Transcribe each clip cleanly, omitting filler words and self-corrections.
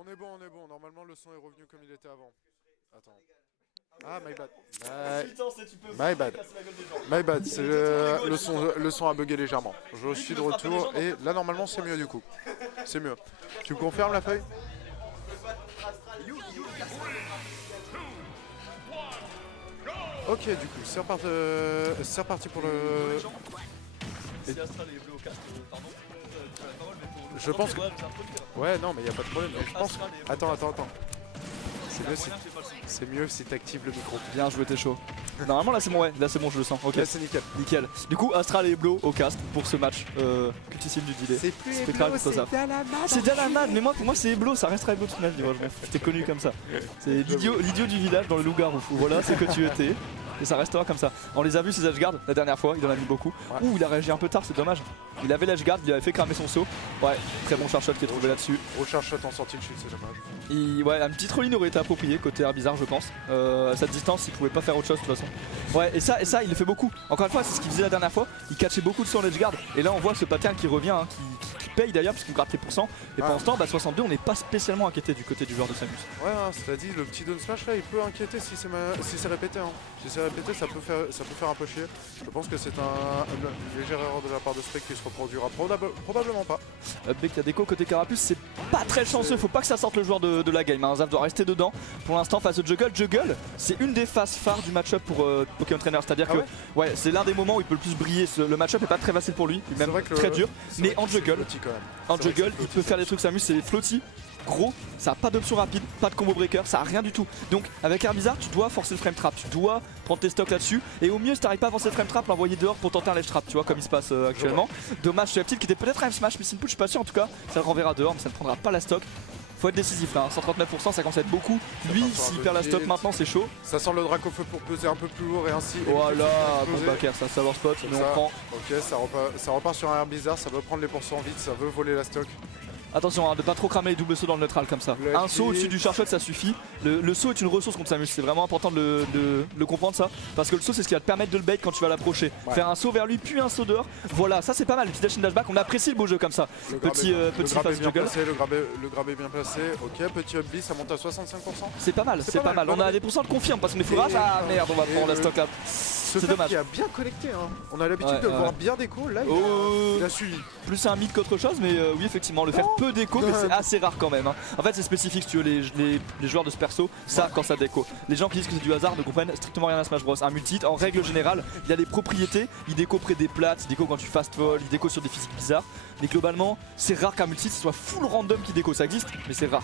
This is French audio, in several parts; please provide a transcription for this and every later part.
On est bon. Normalement, le son est revenu comme il était avant. Attends. Ah, my bad. My bad. My bad. C'est le son a bugué légèrement. Je suis de retour et là, normalement, c'est mieux du coup. C'est mieux. Tu confirmes la feuille? Ok, du coup, c'est reparti pour le... Je pense que... Ouais, non, mais il n'y a pas de problème. Mais je pense... Attends. C'est mieux si t'actives le micro. Bien joué, t'es chaud. Normalement là c'est bon, ouais, là c'est bon, je le sens. Ok, là c'est nickel. Nickel. Du coup, Astral et Blo au cast pour ce match cultissime du delay. C'est plus Eblo, c'est Dalamad. C'est Dalamad, mais pour moi c'est Eblo, ça restera Eblo toute ma vie. J'étais connu comme ça. C'est l'idiot du village dans le loup-garou. Voilà, c'est que tu étais. Et ça restera comme ça. On les a vus ces edgeguards la dernière fois, il en a mis beaucoup. Ouais. Ouh, il a réagi un peu tard, c'est dommage. Il avait l'edgeguard, il avait fait cramer son saut. Ouais, très bon charge shot qui est trouvé là-dessus. Gros charge shot en sortie de shield, c'est dommage. Ouais, un petit rolling aurait été approprié côté Herbizarre, je pense. À cette distance, il pouvait pas faire autre chose de toute façon. Ouais, et ça, il le fait beaucoup. Encore une fois, c'est ce qu'il faisait la dernière fois. Il catchait beaucoup de son edgeguard. Et là, on voit ce pattern qui revient, hein, qui paye d'ailleurs, puisqu'on gratte les pourcents. Et pendant ce temps, 62, on n'est pas spécialement inquiété du côté du joueur de Samus. Ouais, hein, c'est-à-dire le petit down smash là, il peut inquiéter si c'est répété. Hein. Si c'est répété, ça peut faire un peu chier. Je pense que c'est une légère erreur de la part de Spec qui se reproduira probablement pas. Upbeat qui a déco côté Carapuce, c'est pas très chanceux. Faut pas que ça sorte le joueur de la game. Hein. Zaf doit rester dedans. Pour l'instant, face au Juggle. Juggle, c'est une des phases phares du match-up pour Pokémon Trainer. C'est-à-dire que ouais, c'est l'un des moments où il peut le plus briller. Le match-up est pas très facile pour lui, même très dur. Mais en Juggle, il peut faire des trucs Samus, c'est des floaty. Gros, ça a pas d'option rapide, pas de combo breaker, ça a rien du tout. Donc avec Herbizarre, tu dois forcer le frame trap, tu dois prendre tes stocks là-dessus. Et au mieux, si t'arrives pas à forcer le frame trap, l'envoyer dehors pour tenter un ledge trap, tu vois, comme il se passe actuellement. Dommage sur la petite qui était peut-être un smash, mais Simple, je suis pas sûr en tout cas. Ça le renverra dehors, mais ça ne prendra pas la stock. Faut être décisif là, hein. 139%, ça commence à être beaucoup. Lui, s'il perd la stock maintenant, c'est chaud. Ça sent le Dracofeu pour peser un peu plus lourd et ainsi. Voilà, bon backer, ça savoir spot, mais on prend. Ok, ça repart sur un Herbizarre, ça veut prendre les pourcents vite, ça veut voler la stock. Attention hein, de pas trop cramer les doubles sauts dans le neutral comme ça. Un saut au-dessus du charge shot ça suffit. Le saut est une ressource contre Samus, c'est vraiment important de le comprendre ça. Parce que le saut c'est ce qui va te permettre de le bait quand tu vas l'approcher. Faire un saut vers lui puis un saut dehors. Voilà, ça c'est pas mal, le petit dash and dashback, on apprécie le beau jeu comme ça. Petit phase juggle. Le grab est bien placé, ok, petit upbeat, ça monte à 65%. C'est pas mal, c'est pas mal. On a des pourcents de confirme parce qu'on est fourrage. Ah merde, on va prendre la stock là. C'est dommage. Qui a bien connecté, hein. On a l'habitude de voir bien déco, là il a suivi. Plus un mid qu'autre chose, mais oui effectivement, le faire peu déco, mais c'est assez rare quand même. Hein. En fait c'est spécifique si tu veux les joueurs de ce perso, ça quand ça déco. Les gens qui disent que c'est du hasard ne comprennent strictement rien à Smash Bros. Un multi, en règle générale, il a des propriétés, il déco près des plates, il déco quand tu fast fall, il déco sur des physiques bizarres. Mais globalement, c'est rare qu'un multi soit full random qui déco, ça existe, mais c'est rare.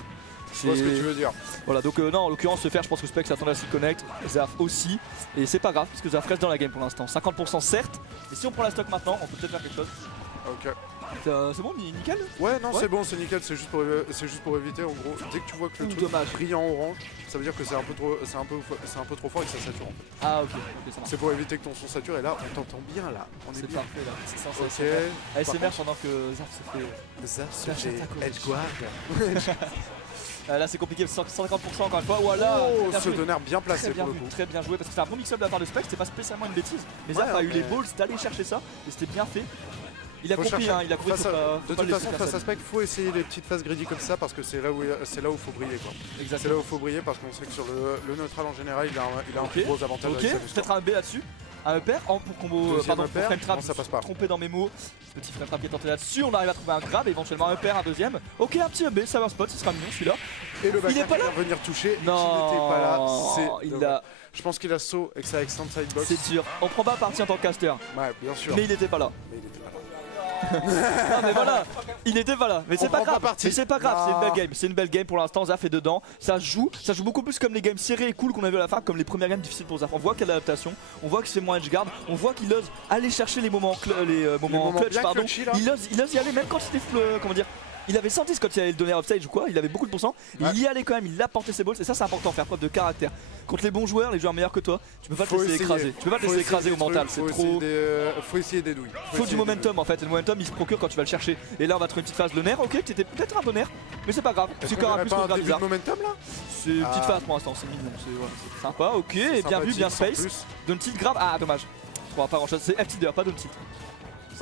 Je vois ce que tu veux dire. Voilà, donc non, en l'occurrence, se faire, je pense que Spec s'attendait à s'y connect, Zaf aussi. Et c'est pas grave, parce que Zaf reste dans la game pour l'instant. 50% certes, mais si on prend la stock maintenant, on peut peut-être faire quelque chose. Ok. C'est bon, nickel? Ouais, non, c'est bon, c'est nickel, c'est juste pour éviter en gros. Dès que tu vois que le truc brille en orange, ça veut dire que c'est un peu trop fort et que ça sature en fait. Ah ok, ça marche. C'est pour éviter que ton son sature et là on t'entend bien là. On est bien parfait là. C'est sensationnel. ASMR pendant que Zaf se fait edgeguard. Là c'est compliqué, 150% encore une fois. Voilà, ce donner bien placé pour le coup. Très bien joué parce que c'est un bon mix-up de la part de Spec, c'était pas spécialement une bêtise. Mais Zaf a eu les balls d'aller chercher ça et c'était bien fait. Il a compris, hein, il a compris que de toute façon, face à Spec, faut essayer les petites phases greedy comme ça parce que c'est là où faut briller quoi. C'est là où faut briller parce qu'on sait que sur le neutral en général, il a un gros avantage. Ok, peut-être un B là-dessus. Un upper pour combo, pardon, pour frame trap, ça passe pas. Trompé dans mes mots. Petit frame trap qui est tenté là-dessus, on arrive à trouver un grab, éventuellement un upper, un deuxième. Ok, un petit B, ça va spot, ce sera mignon celui-là. Et le back il est pas là. Va venir toucher, non, il n'était pas là. Il a... Je pense qu'il a saut et que ça extend sidebox. C'est dur, on prend pas parti en tant que caster. Ouais, bien sûr. Mais il était pas là. Non mais voilà, il était pas là, mais c'est pas grave, c'est une belle game, c'est une belle game pour l'instant. Zaf est dedans, ça joue beaucoup plus comme les games serrées et cool qu'on a vu à la fin, comme les premières games difficiles pour Zaf. On voit qu'il y a l'adaptation, on voit que c'est moins edgeguard, on voit qu'il ose aller chercher les moments clutch, pardon. Il ose y aller même quand c'était comment dire. Il avait senti quand il allait le donner offstage ou quoi, il avait beaucoup de pourcents, il y allait quand même, il a porté ses balls et ça c'est important, faire preuve de caractère. Contre les bons joueurs, les joueurs meilleurs que toi, tu peux pas te laisser écraser. Tu peux pas te laisser écraser au mental, c'est trop. Faut essayer des douilles. Faut du momentum en fait, et le momentum il se procure quand tu vas le chercher. Et là on va trouver une petite phase de nerf, ok, t'étais peut-être un bon nerf, mais c'est pas grave. C'est encore un plus qu'on bizarre. Momentum là. C'est une petite phase pour l'instant, c'est mignon, c'est sympa, ok, et bien vu, bien space. D'un tilt grave, ah dommage. On va pas grand chose, c'est F-tilder, pas d'un tilt.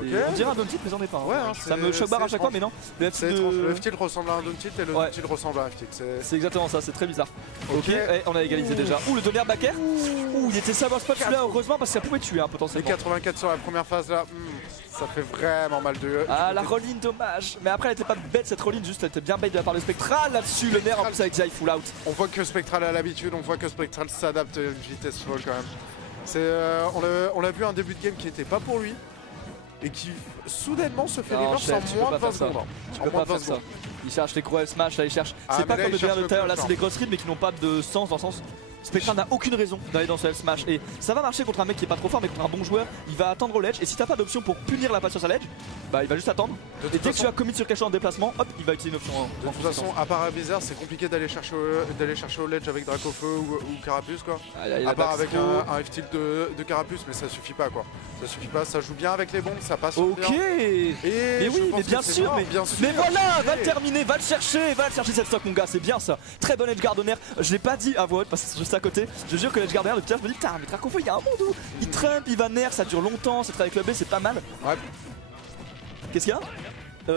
On dirait un down-tilt mais j'en ai pas. Ouais, ça me choque barre à chaque fois mais non. Le F-tilt ressemble à un down-tilt et le down-tilt ressemble à un F-tilt. C'est exactement ça, c'est très bizarre. Ok, on a égalisé déjà. Ouh, le demi backer. Ouh, il était savoir spot là heureusement parce que ça pouvait tuer potentiellement. Les 84 sur la première phase là, ça fait vraiment mal de... Ah la roll-in dommage. Mais après elle était pas bête cette roll-in, juste elle était bien bête de la part de Spectral là-dessus. Le nerf en plus avec Zai full out. On voit que Spectral a l'habitude, on voit que Spectral s'adapte à une vitesse folle quand même. On l'a vu un début de game qui n'était pas pour lui. Et qui soudainement se fait reverse en moins de 20 secondes. Tu peux pas faire ça. Il cherche les cruel smash, là il cherche. C'est pas comme le dernier de tout à l'heure, là c'est des grosses reads mais qui n'ont pas de sens dans le sens. Spectral n'a aucune raison d'aller dans ce L-Smash et ça va marcher contre un mec qui est pas trop fort mais contre un bon joueur il va attendre au ledge et si t'as pas d'option pour punir la patience à ledge bah il va juste attendre et dès que tu vas commit sur quelque chose en déplacement hop il va utiliser une option de toute façon à part Bizarre c'est compliqué d'aller chercher au ledge avec Dracofeu ou Carapuce quoi à part avec un F-tilt de Carapuce mais ça suffit pas quoi ça suffit pas ça joue bien avec les bombes ça passe bien mais oui mais bien sûr mais voilà va le terminer va le chercher cette stock mon gars c'est bien ça très bon edge gardener je l'ai pas dit à voix haute parce que c'est juste à côté. Je jure que l'edge gardener depuis là je me dis putain mais Dracofeu il y a un monde où il trump, il va nerf, ça dure longtemps, c'est très clubé, c'est pas mal. Ouais. Qu'est-ce qu'il y a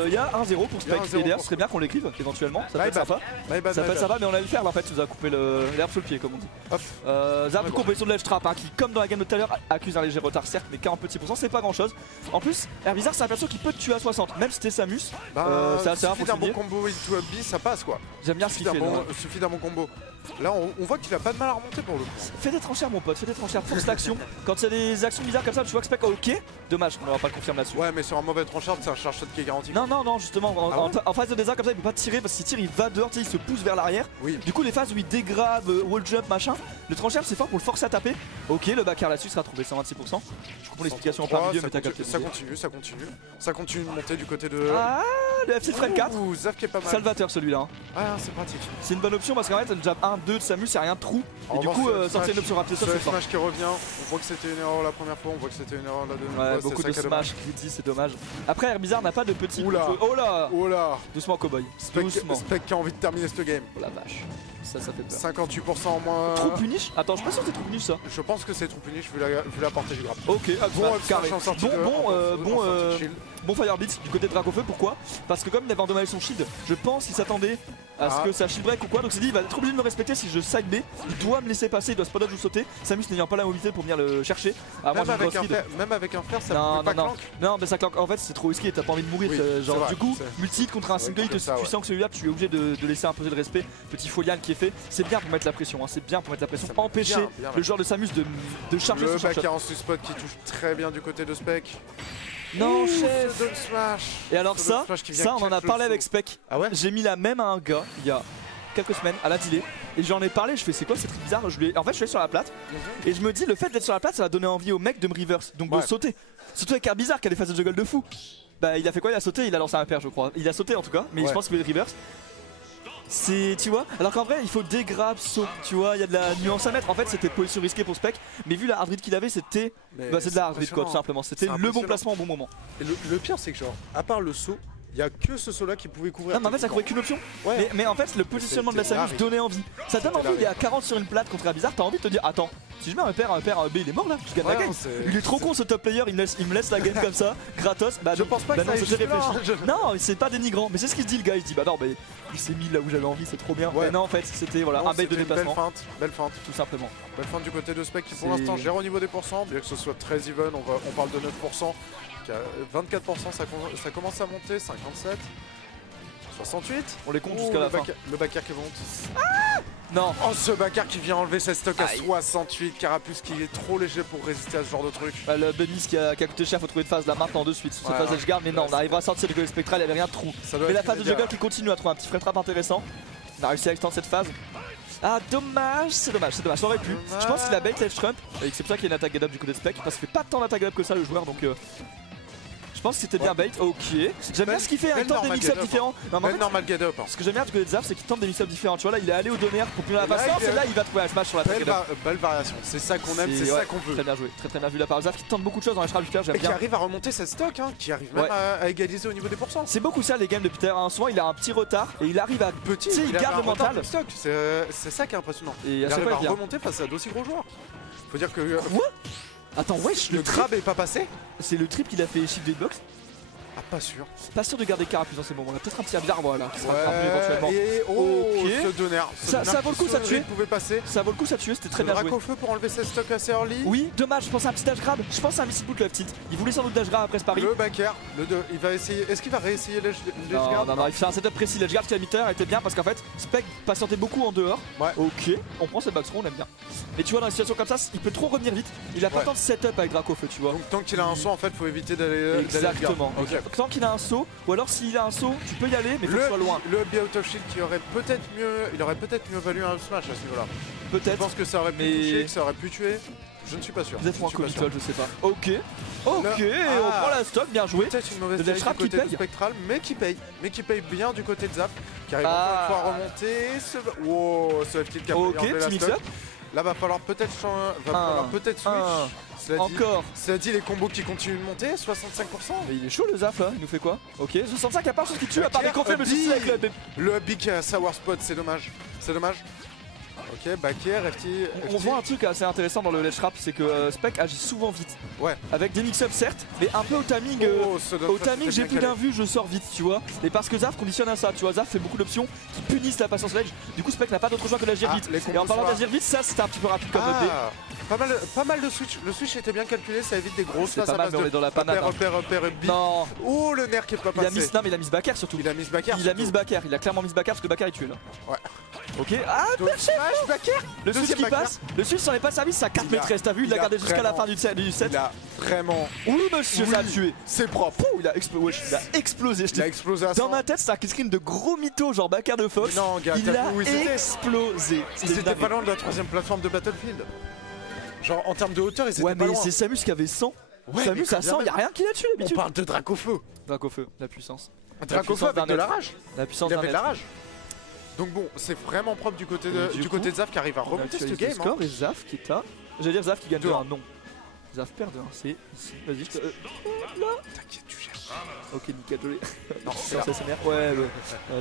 il y a 1-0 pour Spec et d'ailleurs ce serait bien qu'on l'écrive éventuellement, ça peut être sympa. Ça peut être sympa mais on allait le faire là en fait, tu nous as coupé l'herbe sous le pied comme on dit. Zap composition de l'edge trap qui comme dans la game de tout à l'heure accuse un léger retard certes mais 40 petits % c'est pas grand chose. En plus Herbizarre c'est un perso qui peut te tuer à 60 même si t'es Samus. C'est assez rare pour d'un bon combo into up B ça passe quoi. J'aime bien ce qu'il fait. Il suffit d'un bon combo. Là on voit qu'il a pas de mal à remonter pour le coup. Fais des tranchères mon pote, fais des tranchères, force l'action. Quand il y a des actions bizarres comme ça tu vois que Spec ok. Dommage on n'aura pas le confirme là-dessus. Ouais mais sur un mauvais tranchard c'est un charge shot qui est garanti. Non justement en phase de désert comme ça il peut pas tirer parce qu'il tire il va dehors, il se pousse vers l'arrière. Oui. Du coup les phases où il dégrade, wall jump machin, le tranchère c'est fort pour le forcer à taper. Ok le backer là-dessus sera trouvé 126%. Je comprends l'explication en par milieu mais t'as capté. Ça continue de monter du côté de... Ah le F6 frame 4. Zaf qui est pas mal. Salvateur celui-là. Ah c'est pratique. C'est une bonne option parce qu'en fait le jab 1, 2 de Samus c'est rien de trou. Et du coup sortir une option rapide ça c'est fort. Smash qui revient, on voit que c'était une erreur la première fois, on voit que c'était une erreur la deuxième fois. Ouais beaucoup de smash qui c'est dommage. Après Herbizarre n'a pas de petit oh là. Doucement cowboy. Spec qui a envie de terminer ce game. Oh la vache. Ça fait peur. 58% en moins. Trou punish. Attends, je suis pas sûr que c'est trou punish ça. Je pense que c'est trou punish vu la portée du grappe. Ok, carré. Bon Firebeat du côté de Dracofeu, pourquoi? Parce que comme il avait endommagé son shield, je pense qu'il s'attendait à ce que ça shield break ou quoi. Donc il s'est dit il va être obligé de me respecter si je side B. Il doit me laisser passer, il doit spot dodge ou sauter. Samus n'ayant pas la mobilité pour venir le chercher. Même avec un fer, ça peut pas clank. Non, mais ça clank. En fait, c'est trop risqué, t'as pas envie de mourir. Genre, du coup, multi contre un single hit, tu sens que celui-là, tu es obligé de laisser imposer le respect. Petit folial qui est fait. C'est bien pour mettre la pression, c'est bien pour mettre la pression. Empêcher le joueur de Samus de charger son shot. Le backer en spot qui touche très bien du côté de Spec. Non chef. Smash. Et alors ça on en a parlé avec Spec. Ah ouais. J'ai mis la même à un gars il y a quelques semaines à la delay et j'en ai parlé, je fais c'est quoi c'est très bizarre, en fait je suis allé sur la plate et je me dis le fait d'être sur la plate ça va donner envie au mec de me reverse, donc de sauter. Surtout avec Herbizarre qui a des phases de juggle de fou. Bah il a fait quoi, il a sauté, il a lancé un pair je crois. Il a sauté en tout cas, mais je pense qu'il veut le reverse. C'est, tu vois, alors qu'en vrai il faut dégrab, saut, tu vois, il y a de la nuance à mettre. En fait c'était position risquée pour Spec, mais vu la hard read qu'il avait c'était c'est de la hard read quoi tout simplement. C'était le bon placement au bon moment. Et le pire c'est que genre, à part le saut, il y a que ce saut là qui pouvait couvrir. Non mais en fait ça couvrait qu'une option. Mais en fait le positionnement de la Samus donnait envie. Ça donne envie, il est à 40 sur une plate contre Herbizarre, t'as envie de te dire attends, si je mets un pair B il est mort là, je gagne la game. Il est trop con ce top player, il me laisse la game comme ça, gratos. Bah je pense pas que ça j'ai réfléchi. Non c'est pas dénigrant, mais c'est ce qu'il se dit le gars, il se dit bah non mais il s'est mis là où j'avais envie, c'est trop bien. Mais non en fait c'était voilà un bait de déplacement. Belle feinte. Tout simplement. Belle feinte du côté de Spec qui pour l'instant gère au niveau des pourcents, bien que ce soit très even, on parle de 9%. 24% ça commence à monter, 57. 68. On les compte jusqu'à la fin. Le backer qui monte. Ah non. Oh ce backer qui vient enlever cette stock à 68. Carapuce qui est trop léger pour résister à ce genre de truc. Le Benis qui a coûté cher, faut trouver de phase là maintenant de suite. Sur cette phase d'edgeguard, mais non on arrivera à sortir du Ghost Spectral, il n'y avait rien de trou. Mais la phase de juggle qui continue à trouver un petit frame trap intéressant. On a réussi à extendre cette phase. Ah dommage, c'est dommage, ça aurait pu. Je pense qu'il a bait l'edge trump et c'est pour ça qu'il y a une attaque get up du côté de Spec parce qu'il fait pas tant d'attaque get up que ça le joueur donc je pense que c'était bien bait, ok. J'aime bien ce qu'il fait, il tente des mix-ups différents. Normal get up. Ce que j'aime bien du côté de Zaf, c'est qu'il tente des mix-ups différents. Tu vois là, il est allé au donner pour punir la patience et là il va trouver un smash sur la tête. Belle variation, c'est ça qu'on aime, c'est ça qu'on veut. Très bien joué, très bien vu la part de Zaf qui tente beaucoup de choses dans les frappes. J'aime bien. Et qui arrive à remonter cette stock, qui arrive même à égaliser au niveau des pourcents. C'est beaucoup ça les games depuis tout à l'heure. Souvent il a un petit retard et il arrive à il garde le mental. C'est ça qui est impressionnant. Il arrive à remonter face à d'aussi gros joueurs. Faut dire que. Attends, wesh, Le grab est pas passé? C'est le trip qu'il a fait shift de hitbox. Ah, pas sûr. Pas sûr de garder Carapuce dans ces moments-là. Peut-être un petit arbre là qui sera attrapé éventuellement. Et ok. Ce donner. Ça vaut le coup, ça tuer. Pouvait passer. Ça vaut le coup, ça tuer, c'était très bien joué. Drac au feu pour enlever ses stocks assez early. Oui, dommage, je pense à un petit dash grab. Je pense à un missile boot le tilt. Il voulait sans doute dash grab après ce pari. Le backer, il va essayer. Est-ce qu'il va réessayer les gardes? Non, il fait un setup précis. L'edge guard kilometer était bien parce qu'en fait, Spec patientait beaucoup en dehors. Ouais. Ok, on prend cette backthrow, on aime bien. Mais tu vois, dans une situation comme ça, il peut trop revenir vite. Il a pas tant de setup avec Drac au feu, tu vois. Donc tant qu'il a un saut, en fait, faut éviter d'aller. Exactement. Tant qu'il a un saut, ou alors s'il a un saut, tu peux y aller, mais faut que tu sois loin. Le be out of shield qui aurait peut-être mieux. Il aurait peut-être mieux valu un smash à ce niveau-là. Peut-être. Je pense que ça aurait pu toucher, que ça aurait pu tuer. Je ne suis pas sûr. Vous êtes moins committal, je sais pas. Ok, on prend la stock, bien joué. Peut-être une mauvaise série du côté de Spectral, mais qui paye bien du côté de Zap, qui arrive encore une fois à remonter. Wow, ce F-Tilt qui a pris la stock. Là, va falloir peut-être switch. Encore. Cela dit, les combos qui continuent de monter, 65%. Mais il est chaud le Zaf là, il nous fait quoi? Ok, 65 à part chose qui tue, à part les confirmes le Hubby qui a un sour spot, c'est dommage. C'est dommage. Ok, back air, FT. On voit un truc assez intéressant dans le ledge trap, c'est que Spec agit souvent vite. Ouais. Avec des mix-ups certes, mais un peu au timing. Au timing, j'ai plus d'un vu, je sors vite, tu vois. Et parce que Zaf conditionne à ça, tu vois. Zaf fait beaucoup d'options qui punissent la patience ledge. Du coup, Spec n'a pas d'autre choix que d'agir vite. Et en parlant d'agir vite, ça c'était un petit peu rapide comme update. Pas mal de switch. Le switch était bien calculé, ça évite des grosses phases à base de dans la panade. Non. Oh, le nerf qui est pas passé. Non, mais il a mis backer surtout. Il a mis backer. Il a clairement mis backer parce que backer est tué là. Ouais. Ok. Ah, backer. Le switch qui passe. Le switch s'en est pas servi, sa carte maîtresse. T'as vu, il l'a gardé jusqu'à la fin du set. Il a vraiment. Oui, monsieur, ça a tué. C'est propre. Il a explosé. Il a explosé à 100. Dans ma tête, c'est un kill screen de gros mythos, genre backer de Fox. Non, gars, il a explosé. Ils étaient pas loin de la 3ème plateforme de Battlefield. Genre en termes de hauteur, ils étaient pas loin. Ouais, mais c'est Samus qui avait 100. Ouais, Samus à 100, y'a rien qui l'a tué d'habitude. On parle de Drac au feu. Drac au feu, la puissance. Drac au feu avec de la rage. La puissance de la rage. Donc bon, c'est vraiment propre du côté de Zaf qui arrive à remonter ce game. Score et Zaf qui est à. J'allais dire Zaf qui gagne 2-1, non. Zaf perd 2-1, c'est ici. Vas-y, je te. Là. T'inquiète, tu gères. Ok, nickel, joli. Non, c'est sa mère. Ouais,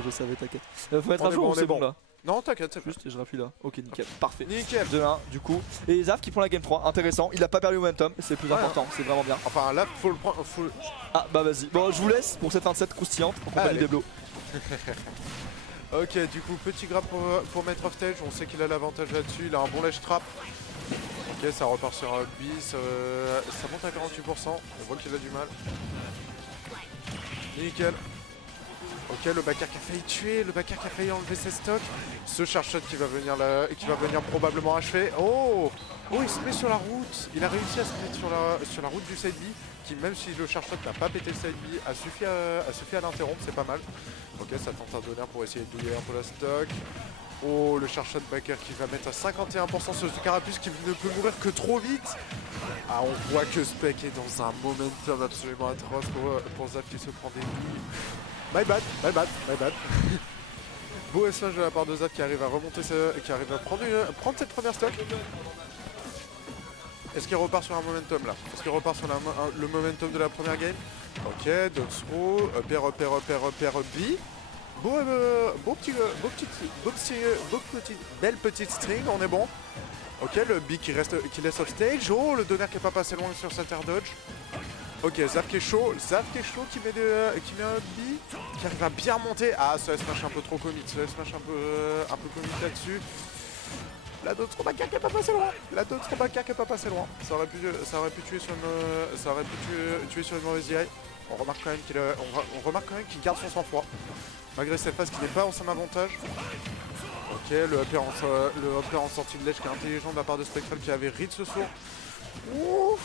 je savais, t'inquiète. Faut mettre un jour ou c'est bon là? Non, t'inquiète, c'est juste, je rappuie là. Ok, nickel, parfait. Nickel. 2-1 du coup. Et Zaf qui prend la game 3, intéressant. Il a pas perdu le momentum, c'est le plus important, c'est vraiment bien. Enfin là, faut le prendre. Ah bah vas-y. Bon, je vous laisse pour cette 27 croustillante en compagnie des Blows. Ok, du coup, petit grab pour mettre off stage. On sait qu'il a l'avantage là-dessus. Il a un bon ledge trap. Ok, ça repart sur un B. Ça monte à 48%. On voit qu'il a du mal. Nickel. Ok, le backer qui a failli tuer, le backer qui a failli enlever ses stocks. Ce charge shot qui va venir là, qui va venir probablement achever. Oh, il se met sur la route. Il a réussi à se mettre sur la route du side B, qui même si le charge shot n'a pas pété le side B, a suffi à l'interrompre, c'est pas mal. Ok, ça tente un donner pour essayer de douiller un peu la stock. Oh, le charge shot backer qui va mettre à 51% sur ce Carapuce qui ne peut mourir que trop vite. Ah, on voit que Spec est dans un momentum absolument atroce pour Zaf qui se prend des billes. My bad. Beau S-Smash de la part de Zaf qui arrive à remonter, qui arrive à prendre cette première stock. Est-ce qu'il repart sur un momentum là? Est-ce qu'il repart sur le momentum de la première game? Ok, Dox Row, B. Belle petite string, on est bon. Ok, le B qui laisse off stage. Oh, le donner qui est pas passé loin sur sa terre dodge. Ok, Zaf qui est chaud, qui met un B, qui arrive à bien remonter. Ah, ce S-Smash un peu trop commit, un peu commit là-dessus. La d'autres backer qui est pas passé loin. Ça aurait pu tuer sur une mauvaise IR. On remarque quand même qu'il garde son sang-froid. Malgré cette phase qui n'est pas en son avantage. Ok, le upper en sortie de ledge qui est intelligent de la part de Spectral qui avait read ce saut. Ouf.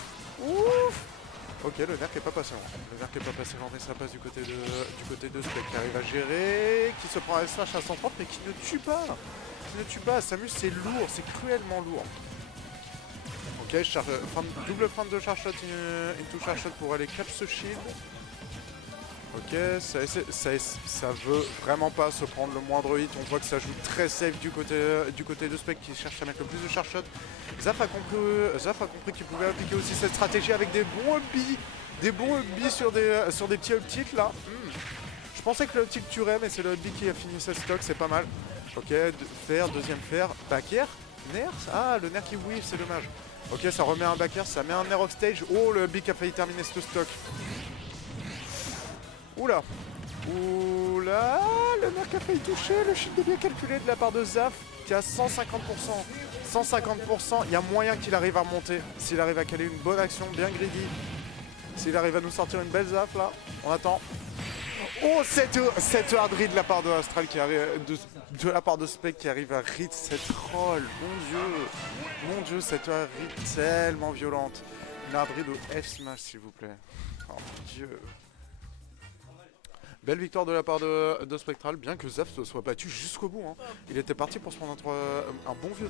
Ok, le nerf qui est pas passé loin. Mais ça passe du côté de Spec qui arrive à gérer, qui se prend un S-Smash à 130 mais qui ne tue pas. Samus c'est lourd, c'est cruellement lourd. Ok, double fin de charge shot, into charge shot pour aller catch ce shield. Ok, ça veut vraiment pas se prendre le moindre hit. On voit que ça joue très safe du côté de Spec qui cherche à mettre le plus de charge shot. Zaf a compris qu'il pouvait appliquer aussi cette stratégie avec des bons up-B sur des petits up-tilts là. Je pensais que le up-tilt tuerait, mais c'est le up-B qui a fini cette stock, c'est pas mal. Ok, deuxième fer, back air, nerf. Ah, le nerf qui whiff, c'est dommage. Ok, ça remet un backer, ça met un air off stage. Oh, le Bic a failli terminer ce stock. Oula. Oula, le Merc a failli toucher. Le shield est bien calculé de la part de Zaf qui a 150%. 150%, il y a moyen qu'il arrive à remonter. S'il arrive à caler une bonne action, bien greedy. S'il arrive à nous sortir une belle Zaf là, on attend. Oh, cette hard read de la part de Astral qui arrive, de la part de Spec qui arrive à read cette roll. Mon dieu, cette hard read tellement violente. Une hard read au F-smash s'il vous plaît. Oh mon dieu. Belle victoire de la part de Spectral, bien que Zaf se soit battu jusqu'au bout. Hein. Il était parti pour se prendre un bon vieux